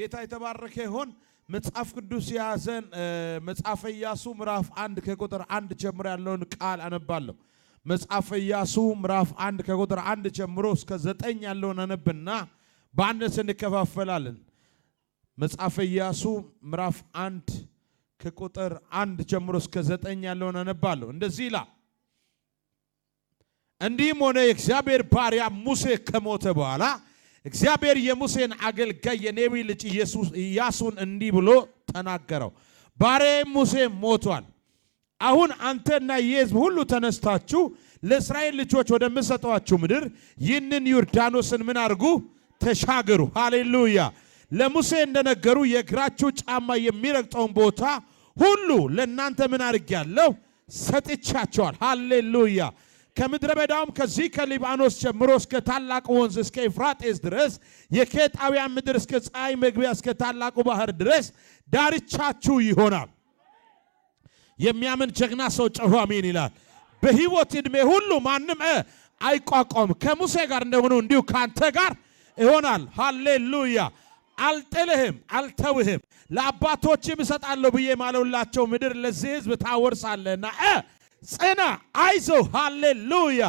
ጌታ የተባረከ ይሁን። መጽሐፍ ቅዱስ ያዘን መጽሐፈ ኢያሱ ምዕራፍ 1 ከቁጥር 1 ጀምሮ ያለውን ቃል አነባለሁ። መጽሐፈ ኢያሱ ምዕራፍ 1 ከቁጥር 1 ጀምሮ እስከ 9 ያለውን አነብና በአንድነት እንከፋፈላለን። መጽሐፈ ኢያሱ ምዕራፍ 1 ከቁጥር 1 ጀምሮ እስከ 9 ያለውን አነባለሁ። እንደዚህ ይላል። እንዲህም ሆነ የእግዚአብሔር ባሪያ ሙሴ ከሞተ በኋላ እግዚአብሔር የሙሴን አገልጋይ የኔዊ ልጅ ኢያሱን እንዲህ ብሎ ተናገረው። ባሪያዬ ሙሴ ሞቷል። አሁን አንተና የሕዝብ ሁሉ ተነስታችሁ ለእስራኤል ልጆች ወደምሰጧችሁ ምድር ይህንን ዮርዳኖስን ምን አድርጉ? ተሻገሩ። ሃሌሉያ። ለሙሴ እንደነገሩ የእግራችሁ ጫማ የሚረግጠውን ቦታ ሁሉ ለእናንተ ምን አድርጌያለሁ? ሰጥቻቸዋል። ሃሌሉያ። ከምድረ በዳውም ከዚህ ከሊባኖስ ጀምሮ እስከ ታላቁ ወንዝ እስከ ኤፍራጤስ ድረስ የኬጣውያን ምድር እስከ ፀሐይ መግቢያ እስከ ታላቁ ባህር ድረስ ዳርቻችሁ ይሆናል። የሚያምን ጀግና ሰው ጮኹ አሜን ይላል። በሕይወት ዕድሜ ሁሉ ማንም አይቋቋም። ከሙሴ ጋር እንደሆነ እንዲሁ ካንተ ጋር ይሆናል። ሃሌሉያ። አልጥልህም፣ አልተውህም። ለአባቶችም እሰጣለሁ ብዬ ማለውላቸው ምድር ለዚህ ሕዝብ ታወርሳለህና ጽና፣ አይዞህ። ሃሌሉያ።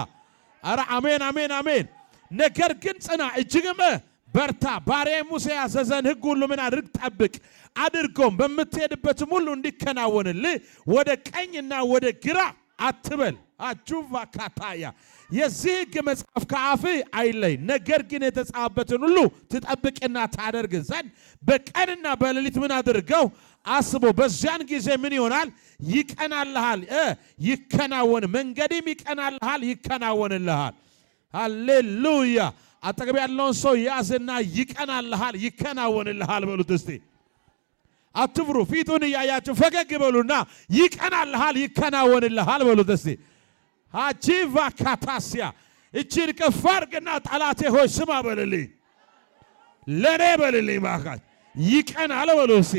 ኧረ አሜን አሜን አሜን። ነገር ግን ጽና፣ እጅግም በርታ። ባሪያዬ ሙሴ ያዘዘን ሕግ ሁሉ ምን አድርግ? ጠብቅ። አድርጎም በምትሄድበትም ሁሉ እንዲከናወንልህ ወደ ቀኝና ወደ ግራ አትበል። አጁቫ ካታያ የዚህ ሕግ መጽሐፍ ከአፍህ አይለይ፣ ነገር ግን የተጻፈበትን ሁሉ ትጠብቅና ታደርግ ዘንድ በቀንና በሌሊት ምን አድርገው? አስቦ። በዚያን ጊዜ ምን ይሆናል? ይቀናልሃል፣ ይከናወን። መንገድም ይቀናልሃል፣ ይከናወንልሃል። ሃሌሉያ። አጠገብ ያለውን ሰው ያዝና ይቀናልሃል፣ ይከናወንልሃል በሉት እስቲ። አትፍሩ። ፊቱን እያያችሁ ፈገግ በሉና ይቀናልሃል፣ ይከናወንልሃል በሉት እስቲ። አጂቫ ካታሲያ እጅን ከፍ አድርግና ጠላቴ ሆይ ስማ በልልኝ፣ ለኔ በልልኝ ባካች። ይቀናል በሉ እስቲ፣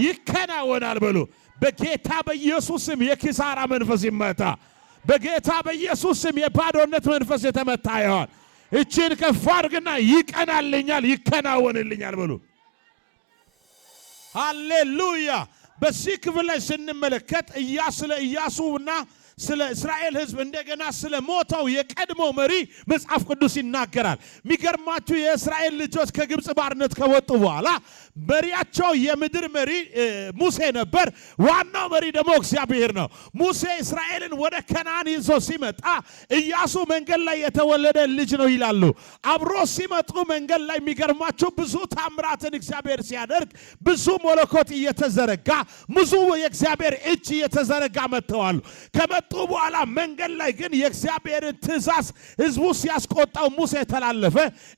ይከናወናል በሉ። በጌታ በኢየሱስም የኪሳራ መንፈስ ይመታ። በጌታ በኢየሱስም የባዶነት መንፈስ የተመታ ይሆን። እጅን ከፍ አድርግና ይቀናልኛል፣ ይከናወንልኛል በሉ። ሃሌሉያ። በዚህ ክፍል ላይ ስንመለከት ስለ ኢያሱና ስለ እስራኤል ሕዝብ እንደገና ስለ ሞተው የቀድሞ መሪ መጽሐፍ ቅዱስ ይናገራል። የሚገርማችሁ የእስራኤል ልጆች ከግብፅ ባርነት ከወጡ በኋላ መሪያቸው የምድር መሪ ሙሴ ነበር። ዋናው መሪ ደግሞ እግዚአብሔር ነው። ሙሴ እስራኤልን ወደ ከነዓን ይዞ ሲመጣ ኢያሱ መንገድ ላይ የተወለደ ልጅ ነው ይላሉ። አብሮ ሲመጡ መንገድ ላይ የሚገርማችሁ ብዙ ታምራትን እግዚአብሔር ሲያደርግ ብዙ መለኮት እየተዘረጋ ብዙ የእግዚአብሔር እጅ እየተዘረጋ መጥተዋል። ከመጡ በኋላ መንገድ ላይ ግን የእግዚአብሔርን ትእዛዝ ህዝቡ ሲያስቆጣው ሙሴ ተላለፈ።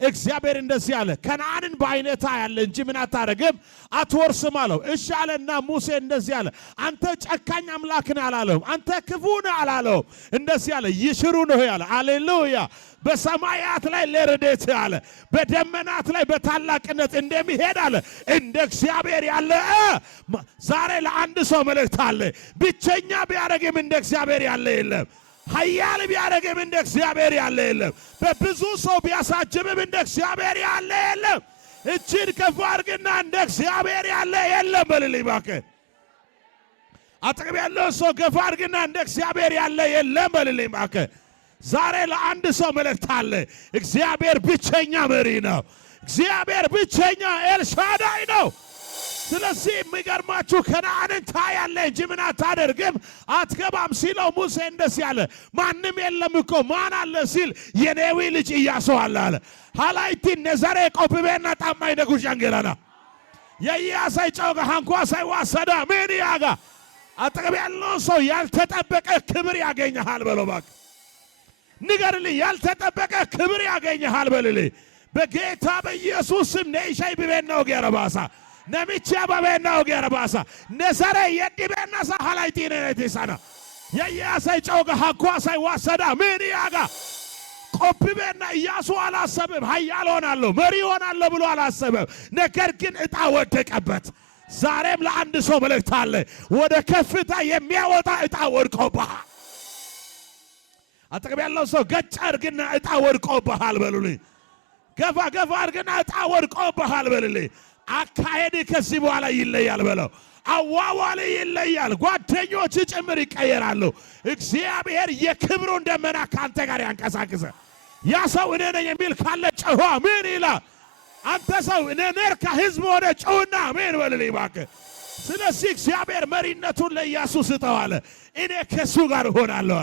እግዚአብሔር እንደዚህ አለ፣ ከነዓንን በዓይንህ ታያለህ እንጂ ምን አታረግም? አትወርስም አለው። እሺ አለና ሙሴ እንደዚህ አለ፣ አንተ ጨካኝ አምላክ ነህ አላለውም፣ አንተ ክፉ ነህ አላለውም። እንደዚህ አለ፣ ይሽሩ ነው ያለ። ሃሌሉያ። በሰማያት ላይ ለረድኤት አለ፣ በደመናት ላይ በታላቅነት እንደሚሄድ አለ እንደ እግዚአብሔር ያለ። ዛሬ ለአንድ ሰው መልእክት አለ። ብቸኛ ቢያደርግም እንደ እግዚአብሔር ያለ የለም። ኃያል ቢያደርግም እንደ እግዚአብሔር ያለ የለም። በብዙ ሰው ቢያሳጅብም እንደ እግዚአብሔር ያለ የለም። እጅን ከፍ አድርግና እንደ እግዚአብሔር ያለ የለም በልልኝ እባክህ። አጠገብ ያለው ሰው ከፍ አድርግና እንደ እግዚአብሔር ያለ የለም በልልኝ እባክህ። ዛሬ ለአንድ ሰው መልእክት አለ። እግዚአብሔር ብቸኛ መሪ ነው። እግዚአብሔር ብቸኛ ኤልሻዳይ ነው። ስለዚህ የሚገርማችሁ ከነዓንን ታያለህ እንጂ ምን አታደርግም? አትገባም ሲለው ሙሴ እንደዚህ አለ፣ ማንም የለም እኮ ማን አለ ሲል የኔዊ ልጅ ኢያሱ አለ አለ። ሃላይቲ ነዘሬ ቆፕቤና ጣማይ ደጉሻንገላና የኢያሳይ ጨውጋ ሃንኳሳይ ዋሰዳ ምን ያጋ። አጠገብ ያለው ሰው ያልተጠበቀ ክብር ያገኘሃል በለው እባክህ። ንገርልኝ፣ ያልተጠበቀ ክብር ያገኘሃል በልልኝ። በጌታ በኢየሱስ ስም ነይሻይ ቢቤናው ገረባሳ ነሚቻ ባቤናው ገረባሳ ነዘሬ የዲቤናሳ ሃላይቲ ነቲሳና የኢያሳይ ጨውጋ ሃንኳሳይ ዋሰዳ ምን ያጋ። ቆፕቤና ኢያሱ አላሰበም ኃያል ሆናለሁ መሪ ሆናለሁ ብሎ አላሰበም። ነገር ግን ዕጣ ወደቀበት። ዛሬም ለአንድ ሰው መልእክት አለ። ወደ ከፍታ የሚያወጣ ዕጣ ወድቆብሃል። አጠገብ ያለው ሰው ገጭ አድርግና ዕጣ ወድቆብሃል በሉልኝ። ገፋ ገፋ አድርግና ዕጣ ወድቆብሃል በልልኝ። አካሄድ ከዚህ በኋላ ይለያል በለው። አዋዋል ይለያል። ጓደኞች ጭምር ይቀየራሉ። እግዚአብሔር የክብሩን ደመና ካንተ ጋር ያንቀሳቅሰ። ያ ሰው እኔ ነኝ የሚል ካለ ጮኸ አሜን ይላል። አንተ ሰው እኔ ነኝ ከሕዝብ ሆነ ጮህና አሜን በልልኝ እባክህ። ስለዚህ እግዚአብሔር መሪነቱን ለኢያሱ ስጠዋል። እኔ ከሱ ጋር እሆናለሁ።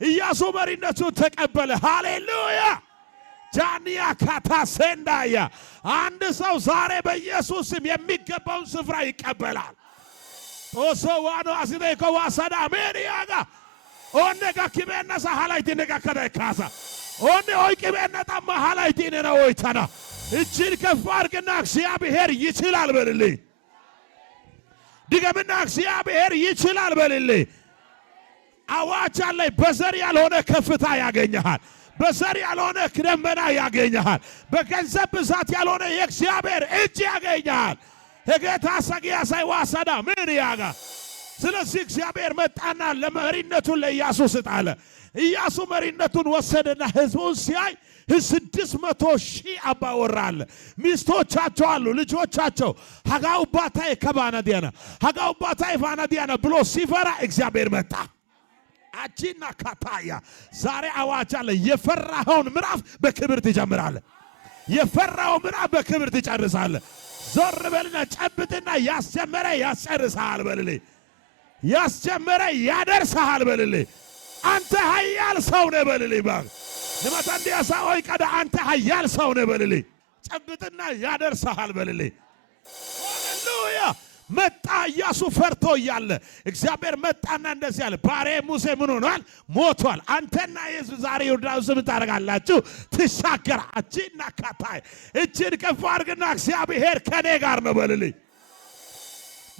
ኢያሱ መሪነቱን ተቀበለ። ሃሌሉያ ጃንያ ካታሴንዳያ አንድ ሰው ዛሬ በኢየሱስ ስም የሚገባውን ስፍራ ይቀበላል። ኦሶ ዋኖ አሲደኮ ዋሳዳ ሜሪያጋ ኦነጋ ኪበነሳ ሃላይቲ ነጋ ከዳይካሳ ኦነ ኦይቂበነታ ሃላይቲ ነና ወይታና እጅን ከፍ አድርግና እግዚአብሔር ይችላል በልልኝ። ድገምና እግዚአብሔር ይችላል በልልኝ። አዋጅ ላይ በዘር ያልሆነ ከፍታ ያገኘሃል። በዘር ያልሆነ ደመና ያገኘሃል። በገንዘብ ብዛት ያልሆነ የእግዚአብሔር እጅ ያገኘሃል። የጌታ ሰጊያ ሳይዋሰዳ ምን ያጋ። ስለዚህ እግዚአብሔር መጣና ለመሪነቱን ለኢያሱ ስጣለ። ኢያሱ መሪነቱን ወሰደና ሕዝቡን ሲያይ 600,000 አባወራለ። ሚስቶቻቸው አሉ፣ ልጆቻቸው ሀጋው ባታይ ከባናዲያና ሀጋው ባታይ ባናዲያና ብሎ ሲፈራ እግዚአብሔር መጣ። አጂና ካታያ ዛሬ አዋጅ አለ። የፈራኸውን ምዕራፍ በክብር ትጀምራለህ። የፈራኸውን ምዕራፍ በክብር ትጨርሳለህ። ዞር በልና ጨብጥና ያስጀመረ ያስጨርሳል በልልኝ። ያስጀመረ ያደርሳል በልልኝ። አንተ ኃያል ሰው ነህ በልልኝ። ባክ ለማታንዲያ ሳኦይ ቀዳ አንተ ኃያል ሰው ነህ በልልኝ። ጨብጥና ያደርሳል በልልኝ። ሃሌሉያ መጣ። ኢያሱ ፈርቶ እያለ እግዚአብሔር መጣና እንደዚህ አለ፣ ባሪያዬ ሙሴ ምን ሆኗል? ሞቷል። አንተና የሕዝብ ዛሬ ዮርዳኖስ ምን ታደርጋላችሁ? ትሻገራችሁና ካታይ እጅን ከፍ አድርግና እግዚአብሔር ከኔ ጋር ነው በልልኝ።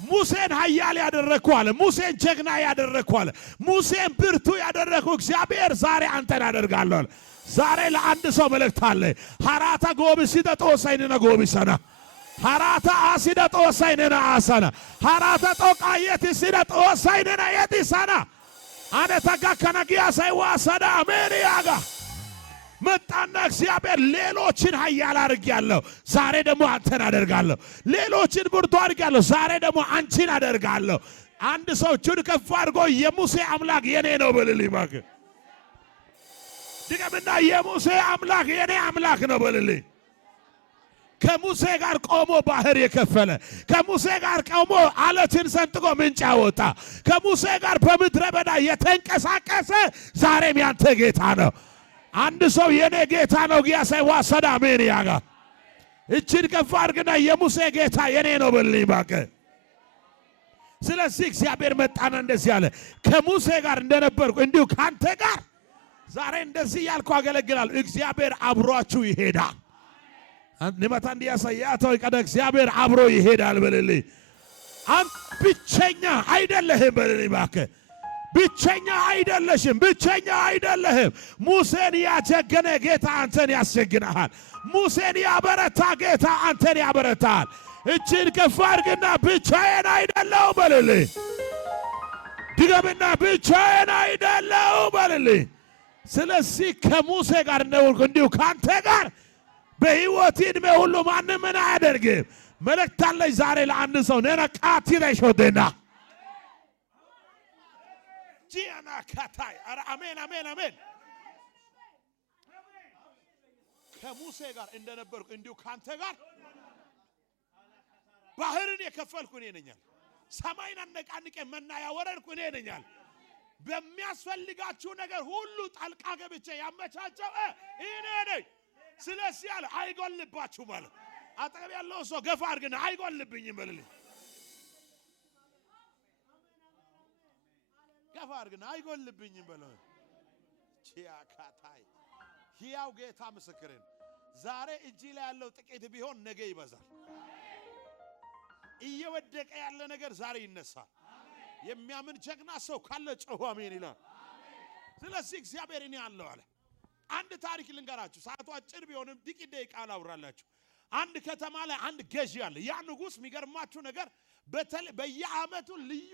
ሙሴን ኃያል ያደረኩ አለ። ሙሴን ጀግና ያደረኩ አለ። ሙሴን ብርቱ ያደረኩ እግዚአብሔር ዛሬ አንተን አደርጋለሁ አለ። ዛሬ ለአንድ ሰው መልእክት አለ። ሐራታ ጎብሲተ ጦሳይነና ጎብሰና ሐራታ አሲደ ጦሳይነና አሰና ሐራታ ጦቃየት ሲደ ጦሳይነና የቲሰና አነ ተጋ ከነጊያ ሳይዋሰዳ አሜሪያጋ መጣና እግዚአብሔር ሌሎችን ኃያል አድርጌያለሁ፣ ዛሬ ደግሞ አንተን አደርጋለሁ። ሌሎችን ብርቱ አድርጌያለሁ፣ ዛሬ ደግሞ አንቺን አደርጋለሁ። አንድ ሰው እጁን ከፍ አድርጎ የሙሴ አምላክ የኔ ነው በልልኝ እባክህ። ድገምና የሙሴ አምላክ የኔ አምላክ ነው በልልኝ። ከሙሴ ጋር ቆሞ ባህር የከፈለ፣ ከሙሴ ጋር ቆሞ አለትን ሰንጥቆ ምንጭ ያወጣ፣ ከሙሴ ጋር በምድረ በዳ የተንቀሳቀሰ ዛሬም ያንተ ጌታ ነው። አንድ ሰው የኔ ጌታ ነው ጊያሳይ ዋሰዳ ሜን ያጋ እችን ከፍ አድርግና የሙሴ ጌታ የኔ ነው በልልኝ እባክህ። ስለዚህ እግዚአብሔር መጣና እንደዚህ አለ፣ ከሙሴ ጋር እንደነበርኩ እንዲሁ ካንተ ጋር ዛሬ እንደዚህ ያልኩ አገለግላለሁ። እግዚአብሔር አብሯችሁ ይሄዳል። ንመታ እንዲያሳያተው ቀደ እግዚአብሔር አብሮ ይሄዳል በልልኝ። አንተ ብቸኛ አይደለህም በልልኝ እባክህ። ብቸኛ አይደለሽም፣ ብቸኛ አይደለህም። ሙሴን ያጀገነ ጌታ አንተን ያስጀግናል። ሙሴን ያበረታ ጌታ አንተን ያበረታል። እጅን ከፍ አድርግና ብቻዬን አይደለሁ በልልኝ። ድገምና ብቻዬን አይደለሁ በልልኝ። ስለዚህ ከሙሴ ጋር እንደወልኩ እንዲሁ ካንተ ጋር በሕይወት ዕድሜ ሁሉ ማንም ምን አያደርግም። መልእክት አለኝ ዛሬ ለአንድ ሰው ነና ቃቲ ላይ ሾደና ጂያና ካታይ አረ አሜን አሜን አሜን። ከሙሴ ጋር እንደነበርኩ እንዲሁ ካንተ ጋር ባህርን የከፈልኩ እኔ ነኛል። ሰማይን አነቃንቄ መና ያወረድኩ እኔ ነኛል። በሚያስፈልጋችሁ ነገር ሁሉ ጣልቃ ገብቼ ያመቻቸው እኔ ነኝ። ስለዚህ አለ አይጎልባችሁ ማለት አጠገብ ያለው ሰው ገፋ አድርግና አይጎልብኝም በልልኝ። ገፋ አድርግና አይጎልብኝም በለው። ቺያካታይ ሕያው ጌታ ምስክርን ዛሬ እጅ ላይ ያለው ጥቂት ቢሆን ነገ ይበዛል። እየወደቀ ያለ ነገር ዛሬ ይነሳል። የሚያምን ጀግና ሰው ካለ ጮሁ አሜን ይላል። ስለዚህ እግዚአብሔር እኔ አለው አለ። አንድ ታሪክ ልንገራችሁ። ሰዓቱ አጭር ቢሆንም ጥቂት ደቂቃ ላውራላችሁ። አንድ ከተማ ላይ አንድ ገዢ አለ። ያ ንጉስ የሚገርማችሁ ነገር በየዓመቱ ልዩ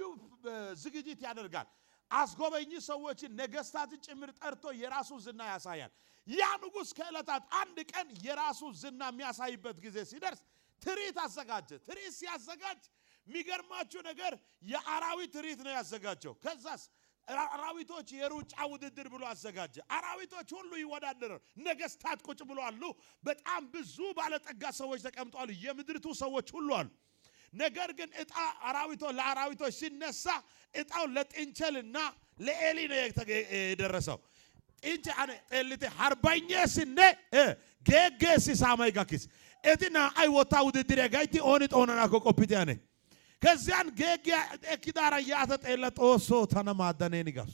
ዝግጅት ያደርጋል። አስጎበኝ ሰዎችን ነገስታትን ጭምር ጠርቶ የራሱ ዝና ያሳያል። ያ ንጉስ ከዕለታት አንድ ቀን የራሱ ዝና የሚያሳይበት ጊዜ ሲደርስ ትርኢት አዘጋጀ። ትርኢት ሲያዘጋጅ የሚገርማችሁ ነገር የአራዊት ትርኢት ነው ያዘጋጀው። ከዛስ አራዊቶች የሩጫ ውድድር ብሎ አዘጋጀ። አራዊቶች ሁሉ ይወዳደራሉ። ነገስታት ቁጭ ብሎ አሉ። በጣም ብዙ ባለጠጋ ሰዎች ተቀምጠዋል። የምድርቱ ሰዎች ሁሉ አሉ። ነገር ግን እጣ ለአራዊቶች ሲነሳ እጣው ለጥንቸልና ለኤሊ ነው የደረሰው። ጥንቸ አነ ጤልቴ ሀርባኘስነ ጌጌሲ ሳማይ ጋኪስ እቲና አይወታ ውድድር ጋይቲ ኦኒ ጦነና ኮቆፒቲያኔ ከዚያን ጌጌ እኪዳራ ያተ ጤለ ጦሶ ተነማደኔን ይጋስ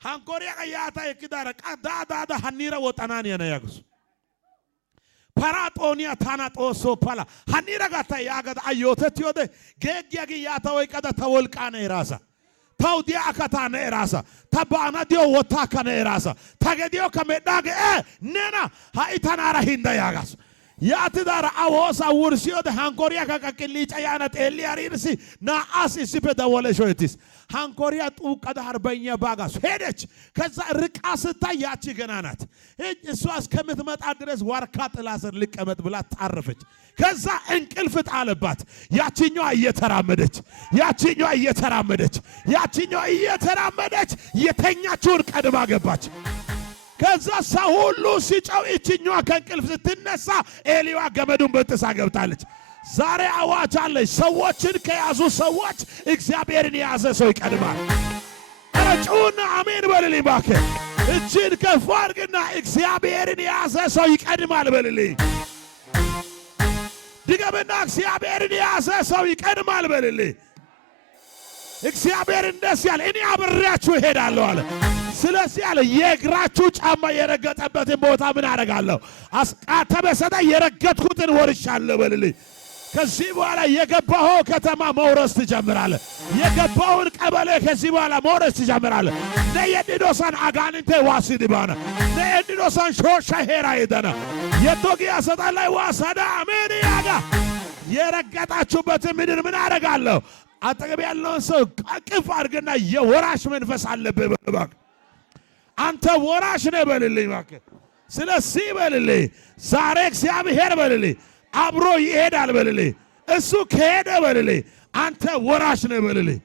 ሃንኮሪያ ያታ እኪዳራ ቃዳዳዳ ሀኒራ ወጣናን ያነያግስ ፓራጦኒያ ታና ጦሶ ፓላ ሀኒራ ጋታ ያገዳ አዮተት ይወደ ጌጌ ያታ ወይቀዳ ተወልቃነ ይራሳ ታውዲያ አካታነ ይራሳ ታባና ዲዮ ወታ ከነ ይራሳ ታገዲዮ ከመዳገ ነና ሃይታናራ ሂንዳ ያጋስ ያትዳራ አወሳ ውርሲዮደ ሃንኮሪያ ካቀቅሊጫ ያና ጤሊያሪንሲ ናአስ ሲፈዳ ወለሾይቲስ ሃንኮሪያ ጡቀዳ አርበኛ ባጋስ ሄደች። ከዛ ርቃ ስታይ ያቺ ገና ናት። እሷ እስከምትመጣ ድረስ ዋርካ ጥላ ስር ልቀመጥ ብላ ታረፈች። ከዛ እንቅልፍ ጣለባት። ያቺኛዋ እየተራመደች የተኛችውን ቀድማ ገባች። ከዛ ሰው ሁሉ ሲጨው እቺኛዋ ከእንቅልፍ ስትነሳ ኤሊዋ ገመዱን በጥሳ ገብታለች። ዛሬ አዋጅ አለች። ሰዎችን ከያዙ ሰዎች እግዚአብሔርን የያዘ ሰው ይቀድማል። ጩና አሜን በልልኝ እባክህ። እጅን ከፍ አድርግና እግዚአብሔርን የያዘ ሰው ይቀድማል በልልኝ። ድገምና እግዚአብሔርን የያዘ ሰው ይቀድማል በልልኝ። እግዚአብሔር እንደዚህ ያለ እኔ አብሬያችሁ እሄዳለሁ አለ። ስለዚህ አለ የእግራችሁ ጫማ የረገጠበትን ቦታ ምን አደርጋለሁ? አስቃተበሰዳ የረገጥኩትን ወርሻለሁ በልልኝ። ከዚህ በኋላ የገባኸው ከተማ መውረስ ትጀምራለህ። የገባውን ቀበሌ ከዚህ በኋላ መውረስ ትጀምራለህ። ነየዲዶሳን አጋንንቴ ዋሲድባና ነየዲዶሳን ሾሻ ሄራ ይደና የቶጊያ ሰጣላይ ዋሳዳ አሜን ያጋ የረገጣችሁበትን ምድር ምን አደርጋለሁ? አጠገብ ያለውን ሰው ቅፍ አድርግና የወራሽ መንፈስ አለብህ በልባክ አንተ ወራሽ ነህ በልልኝ እባክህ። ስለዚህ በልልኝ ዛሬ እግዚአብሔር በልልኝ አብሮ ይሄዳል በልልኝ። እሱ ከሄደ በልልኝ አንተ ወራሽ ነህ በልልኝ።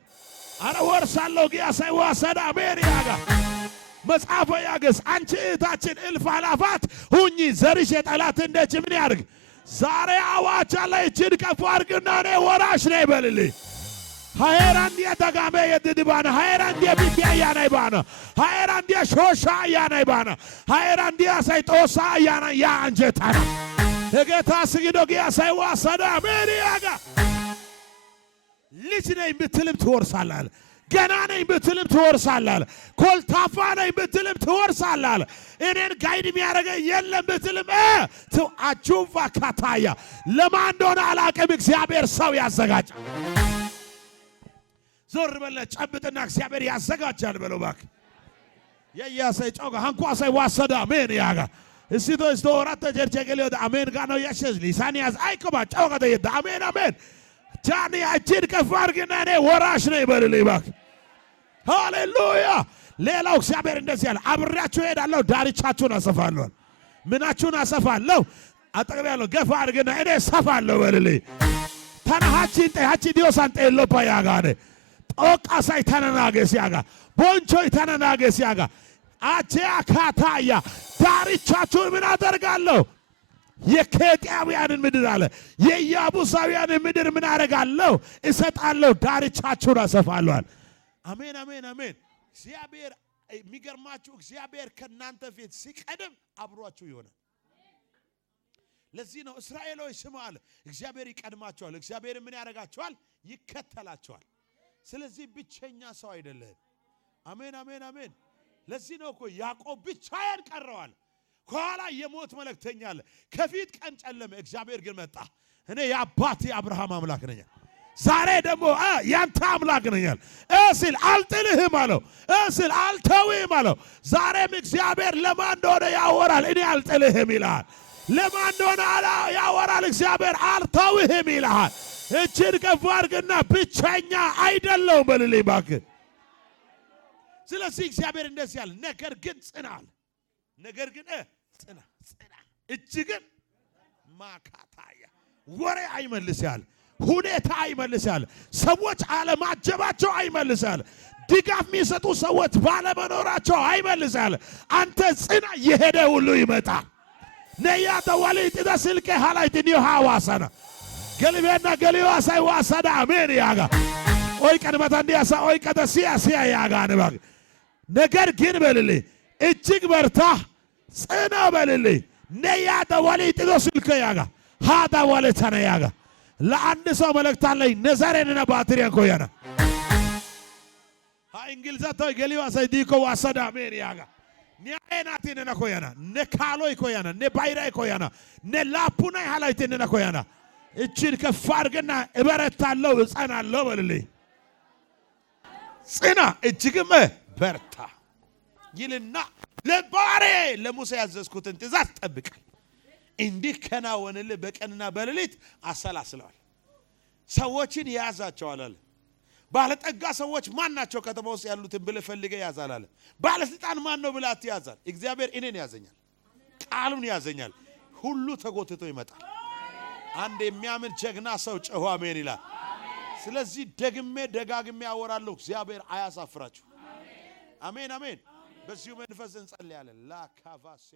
አረ ወርሳለሁ ጊያሳይ ዋሰዳ ሜሪያጋ መጽሐፈ ያገስ አንቺ እህታችን እልፍ አላፋት ሁኚ ዘርሽ የጠላት እንደች ምን ያርግ ዛሬ አዋጅ አለ። እጅን ከፍ አድርግና እኔ ወራሽ ነኝ በልልኝ። ሃይራንዲያ ደጋሜ የድድባና ሃይራንዲያ ቢቲያ ያናይባና ሃይራንዲያ ሾሻ ያናይባና ሃይራንዲያ ሳይጦሳ ያና ያንጀታና የጌታ ስግዶጊያ ሳይዋሰዳ ሜሪያጋ ልጅ ነኝ ብትልም ትወርሳለህ። ገና ነኝ ብትልም ትወርሳለህ። ኮልታፋ ነኝ ብትልም ትወርሳለህ። እኔን ጋይድ የሚያደርገኝ የለም ብትልም አጁቫ ካታያ ለማን እንደሆነ አላቅም። እግዚአብሔር ሰው ያዘጋጃል። ዞር በለ ጨብጥና እግዚአብሔር ያዘጋጃል በለው እባክህ። የያሰይ ጮጋ አንኳሰይ ዋሰዳ ሜን ያጋ እስቶ ወራተ ጀርጀገለ ወደ አሜን ጋር ነው ያሸዝ ሊሳኒያዝ አይቆባ ጮጋ ደየዳ አሜን አሜን ጃኒ አጅን ከፍ አድርግና እኔ ወራሽ ነኝ በልልኝ እባክህ። ሃሌሉያ። ሌላው እግዚአብሔር እንደዚህ ያለ አብሬያችሁ እሄዳለሁ፣ ዳርቻችሁን አሰፋለሁ። ምናችሁን አሰፋለሁ? አጠገብ ያለው ገፋ አድርግና እኔ ሰፋለሁ በልልኝ። ተናሃቺን ጠሃቺ ዲዮሳን ጠሎፓ ያጋነ ኦቃሳይ ተነናገስ ያጋ ቦንቾይ ተነናገስ ያጋ አቼያ ካታያ ዳርቻችሁን ምን አደርጋለሁ? የኬጢያውያንን ምድር አለ የኢያቡሳውያንን ምድር ምን አደርጋለሁ? እሰጣለሁ፣ ዳርቻችሁን አሰፋለሁ። አሜን አሜን አሜን። እግዚአብሔር የሚገርማችሁ እግዚአብሔር ከናንተ ፊት ሲቀድም አብሯችሁ ይሆናል። ለዚህ ነው እስራኤሎች ስሙ አለ እግዚአብሔር ይቀድማቸዋል። እግዚአብሔር ምን ያደርጋቸዋል? ይከተላቸዋል። ስለዚህ ብቸኛ ሰው አይደለም። አሜን አሜን አሜን። ለዚህ ነው እኮ ያዕቆብ ብቻዬን ቀረዋል። ከኋላ የሞት መልእክተኛ አለ። ከፊት ቀን ጨለመ፣ እግዚአብሔር ግን መጣ። እኔ የአባቴ አብርሃም አምላክ ነኝ፣ ዛሬ ደግሞ ያንተ አምላክ ነኝ ሲል አልጥልህም አለው፣ ሲል አልተውህም አለው። ዛሬም እግዚአብሔር ለማን እንደሆነ ያወራል። እኔ አልጥልህም ይልሃል። ለማን እንደሆነ ያወራል። እግዚአብሔር አልተውህም ይልሃል። እጅን ከፍ አድርግና ብቸኛ አይደለሁም በልልኝ እባክህ። ስለዚህ እግዚአብሔር እንደዚህ ያለ ነገር ግን ጽናል፣ ነገር ግን ጽና እጅግን ማካታያ ወሬ አይመልሳል ሁኔታ አይመልሳል ሰዎች አለማጀባቸው አይመልሳል ድጋፍ የሚሰጡ ሰዎች ባለመኖራቸው አይመልሳል አንተ ጽና የሄደ ሁሉ ይመጣ ነያ ተወሊት ተስልከ ሃላይት ዲዮ ሐዋሳና ገልቤና ገሊዋ ሳይዋሳዳ አሜን ያጋ ኦይ ቀድመታ እንዲያሳ ኦይ ቀደሲያ ሲያ ያጋ ነበር ነገር ግን በልልኝ እጅግ በርታ ጽና በልልኝ ነያ ተወሊት ተስልከ ያጋ ሃዳ ወለተና ያጋ ለአንድ ሰው መልእክት አለኝ ነዛሬንና ባትሪያን ኮያና እንግሊዛታው ገሊዋ ሳይዲኮ ዋሳዳ አሜን ያጋ ኒያናቲነና ኮያና ነካሎይ ኮያና ነባይራይ ኮያና ነላፑና ሃላይቲነና ኮያና እቺን ከፋርገና እበረታለው እጸናለው በልልኝ ጽና እጅግም በርታ ይልና ለባሬ ለሙሴ ያዘዝኩትን ትእዛዝ ጠብቅ እንዲህ ከናወንልህ በቀንና በሌሊት አሰላስለዋል ሰዎችን ያዛቸዋል አለ ባለጠጋ ሰዎች ማን ናቸው ከተማ ውስጥ ያሉትን ብለህ ፈልገህ ያዛል አለ ባለስልጣን ማን ነው ብለህ አትያዛል እግዚአብሔር እኔን ያዘኛል ቃሉን ያዘኛል ሁሉ ተጎትቶ ይመጣል አንድ የሚያምን ጀግና ሰው ጮህ አሜን ይላል ስለዚህ ደጋግሜ ያወራለሁ እግዚአብሔር አያሳፍራችሁ አሜን አሜን በዚሁ መንፈስ እንጸልያለን ላካቫሴ